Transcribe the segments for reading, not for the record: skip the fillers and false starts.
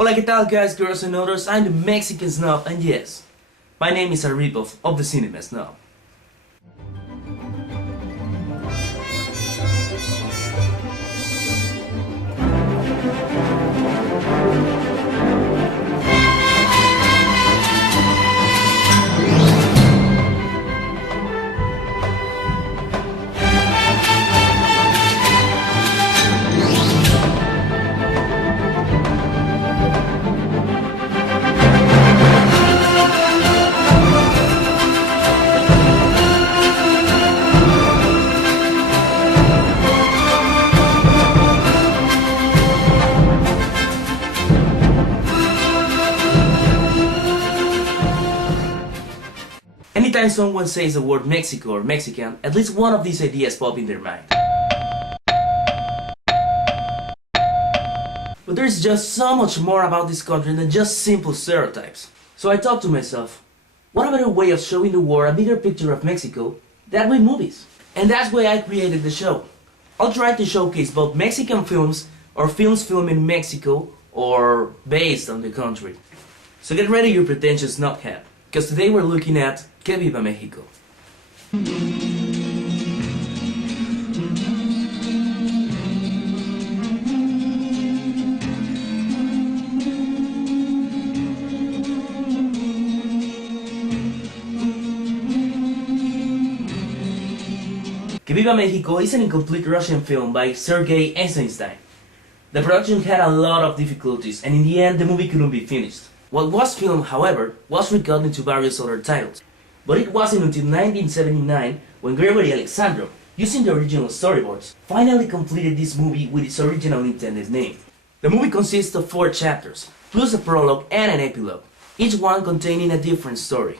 Hola, ¿qué tal, guys, girls and others? I'm the Mexican Snob, and yes, my name is a ripoff of the Cinema Snob. Anytime someone says the word Mexico or Mexican, at least one of these ideas pop in their mind. But there's just so much more about this country than just simple stereotypes. So I thought to myself, what a better way of showing the world a bigger picture of Mexico than with movies? And that's why I created the show. I'll try to showcase both Mexican films or films filmed in Mexico or based on the country. So get ready, you pretentious knobhead, because today we're looking at Que Viva Mexico. Que Viva Mexico is an incomplete Russian film by Sergei Eisenstein. The production had a lot of difficulties, and in the end the movie couldn't be finished. What was filmed, however, was recut into various other titles. But it wasn't until 1979 when Gregory Alexandrov, using the original storyboards, finally completed this movie with its original intended name. The movie consists of 4 chapters, plus a prologue and an epilogue, each one containing a different story.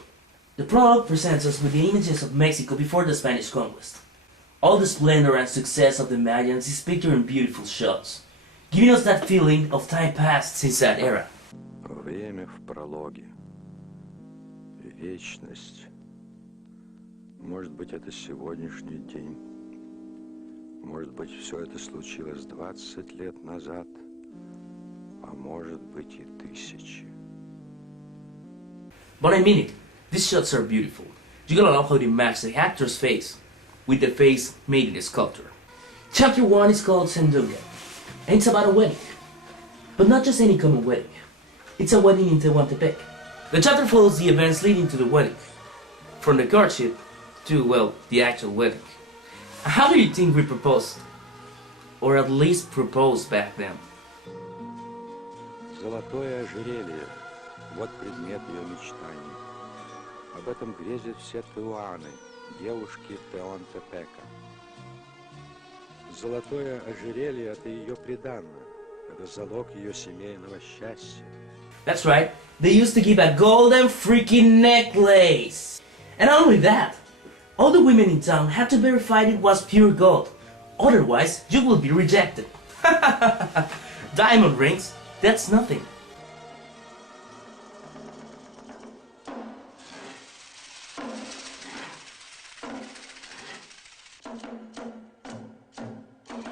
The prologue presents us with the images of Mexico before the Spanish conquest. All the splendor and success of the Mayans is pictured in beautiful shots, giving us that feeling of time past since that era. Время в прологе. Вечность. Может быть, это сегодняшний день. Может быть, все это случилось 20 лет назад, а может быть и 1000. But I mean it, these shots are beautiful. You gotta love how they match the actor's face with the face made in the sculpture. Chapter 1 is called Sandunga, and it's about a wedding. But not just any common wedding. It's a wedding in Tehuantepec. The chapter follows the events leading to the wedding, from the courtship to, well, the actual wedding. How do you think we proposed? Or at least proposed back then? Золотое ожерелье. Вот предмет ее мечтаний. Об этом грезят все теуаны, девушки Теуантепека. Золотое ожерелье — это ее приданное. Это залог ее семейного счастья. That's right, they used to give a golden freaking necklace! And not only that, all the women in town had to verify it was pure gold, otherwise you will be rejected. Diamond rings, that's nothing.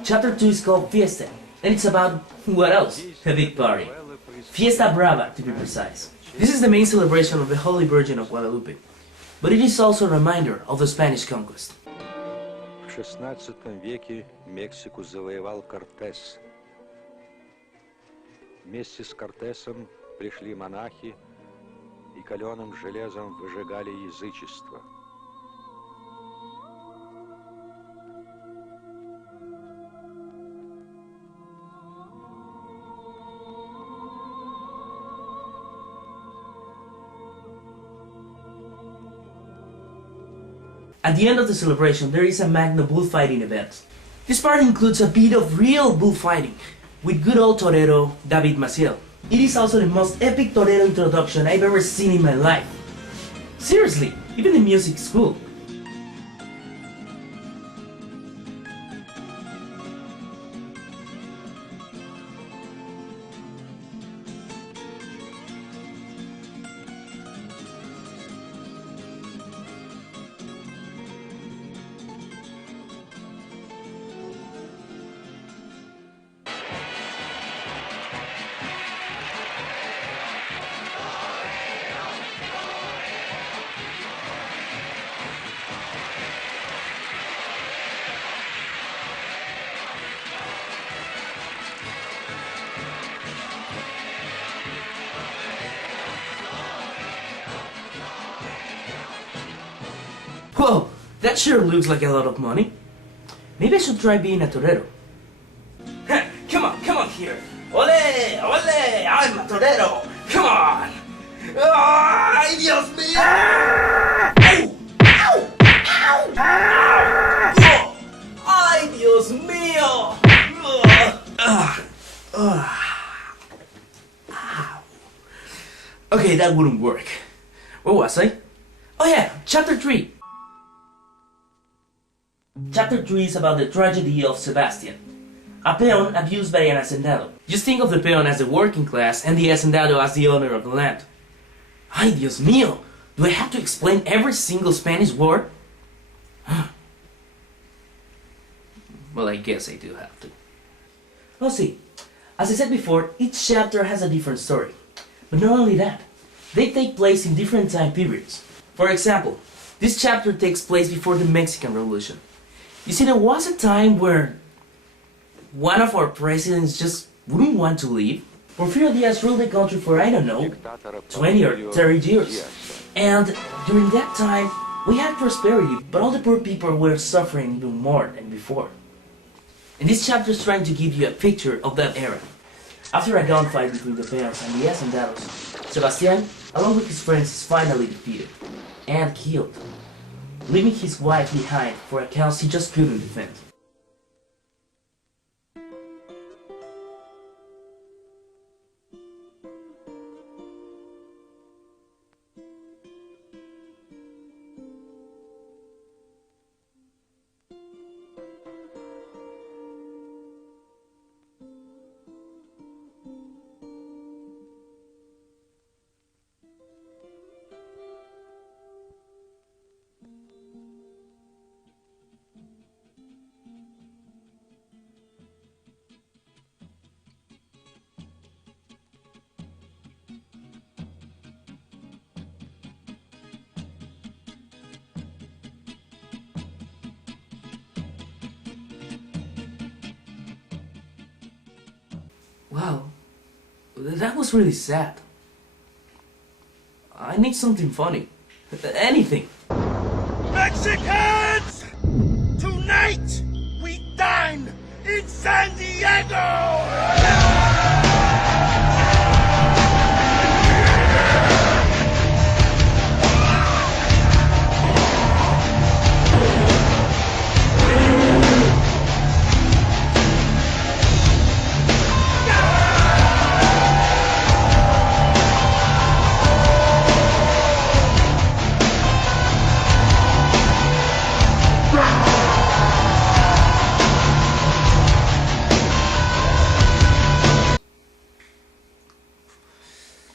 Chapter 2 is called Fiesta, and it's about, what else? A big party. Fiesta Brava, to be precise. This is the main celebration of the Holy Virgin of Guadalupe, but it is also a reminder of the Spanish conquest. В XVI веке Мексику завоевал Кортес. Вместе с Кортесом пришли монахи и каленым железом выжигали язычество. At the end of the celebration, there is a Magna bullfighting event. This part includes a bit of real bullfighting, with good old torero David Maciel. It is also the most epic torero introduction I've ever seen in my life. Seriously, even the music is cool. That sure looks like a lot of money. Maybe I should try being a torero. Come on here. Ole, ole, I'm a torero. Come on. ¡Ay, Dios mío! ¡Au! ¡Au! ¡Au! ¡Au! ¡Ay, Dios mío! Okay, that wouldn't work. Where was I? Oh yeah, chapter 3. Chapter 3 is about the tragedy of Sebastian, a peon abused by an hacendado. Just think of the peon as the working class and the hacendado as the owner of the land. Ay, Dios mío! Do I have to explain every single Spanish word? Well, I guess I do have to. Well, see, as I said before, each chapter has a different story. But not only that, they take place in different time periods. For example, this chapter takes place before the Mexican Revolution. You see, there was a time where one of our presidents just wouldn't want to leave. Porfirio Diaz ruled the country for, I don't know, 20 or 30 years. And during that time, we had prosperity, but all the poor people were suffering even more than before. And this chapter is trying to give you a picture of that era. After a gunfight between the peons and the hacendados, Sebastián, along with his friends, is finally defeated and killed, leaving his wife behind for a cause he just couldn't defend. Wow, that was really sad. I need something funny. Anything. Mexicans! Tonight, we dine in San Diego!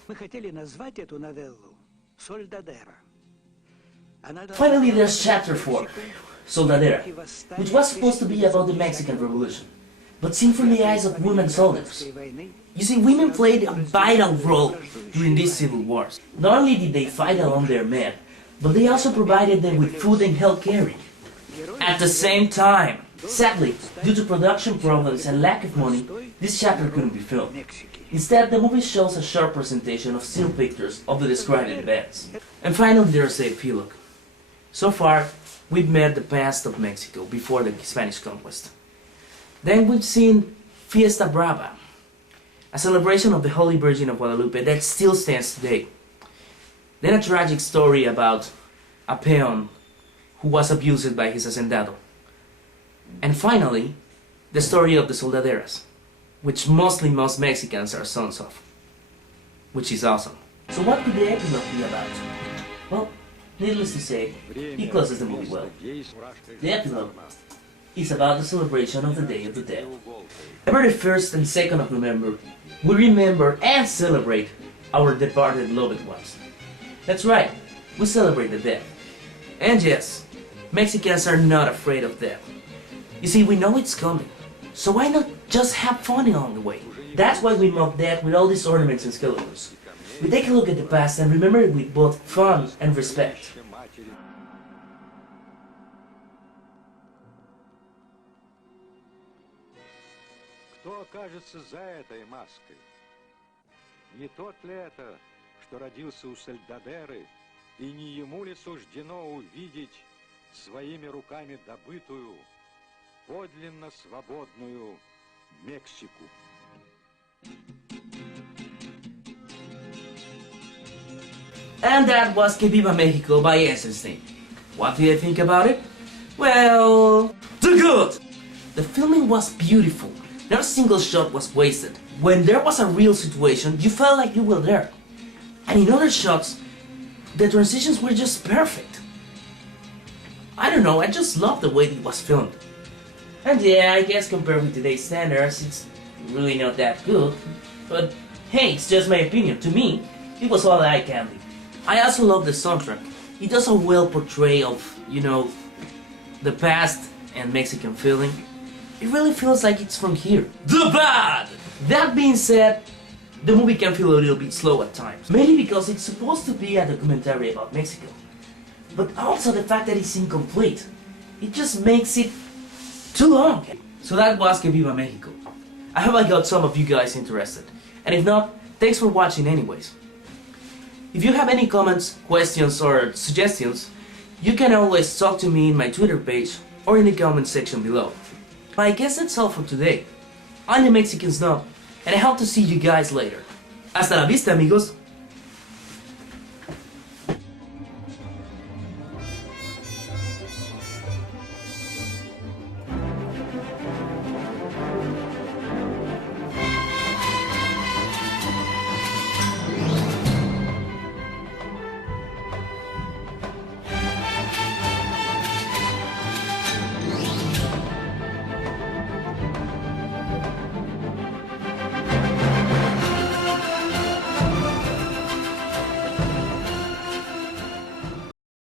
Мы хотели назвать эту новеллу «Soldadera». Finally, there's chapter 4, Soldadera, which was supposed to be about the Mexican Revolution, but seen from the eyes of women soldiers. You see, women played a vital role during these civil wars. Not only did they fight along their men, but they also provided them with food and health caring. At the same time, sadly, due to production problems and lack of money, this chapter couldn't be filmed. Instead, the movie shows a short presentation of still pictures of the described events. And finally, there's the epilogue. So far, we've met the past of Mexico before the Spanish conquest. Then we've seen Fiesta Brava, a celebration of the Holy Virgin of Guadalupe that still stands today. Then a tragic story about a peon who was abused by his hacendado. And finally, the story of the soldaderas, which mostly most Mexicans are sons of, which is awesome. So what could the epilogue be about? Well, needless to say, he closes the movie well. The epilogue is about the celebration of the Day of the Dead. Every 1st and 2nd of November, we remember and celebrate our departed loved ones. That's right, we celebrate the death. And yes, Mexicans are not afraid of death. You see, we know it's coming. So why not just have fun along the way? That's why we mock death with all these ornaments and skeletons. We take a look at the past and remember it with both fun and respect. Кто окажется за этой маской? Не тот ли это, что родился у Сальдадеры, и не ему ли суждено увидеть своими руками добытую, подлинно свободную Мексику. And that was Que Viva Mexico by Eisenstein. What do you think about it? Well, the good! The filming was beautiful. Not a single shot was wasted. When there was a real situation, you felt like you were there. And in other shots, the transitions were just perfect. I don't know, I just love the way it was filmed. And yeah, I guess compared with today's standards, it's really not that good. But hey, it's just my opinion. To me, it was all eye candy. I also love the soundtrack. It does a well portray of, the past and Mexican feeling. It really feels like it's from here. The bad! That being said, the movie can feel a little bit slow at times. Mainly because it's supposed to be a documentary about Mexico. But also the fact that it's incomplete. It just makes it too long. So that was Que Viva Mexico. I hope I got some of you guys interested. And if not, thanks for watching anyways. If you have any comments, questions or suggestions, you can always talk to me in my Twitter page or in the comment section below. I guess that's all for today. I'm the Mexican Snob, and I hope to see you guys later. Hasta la vista, amigos!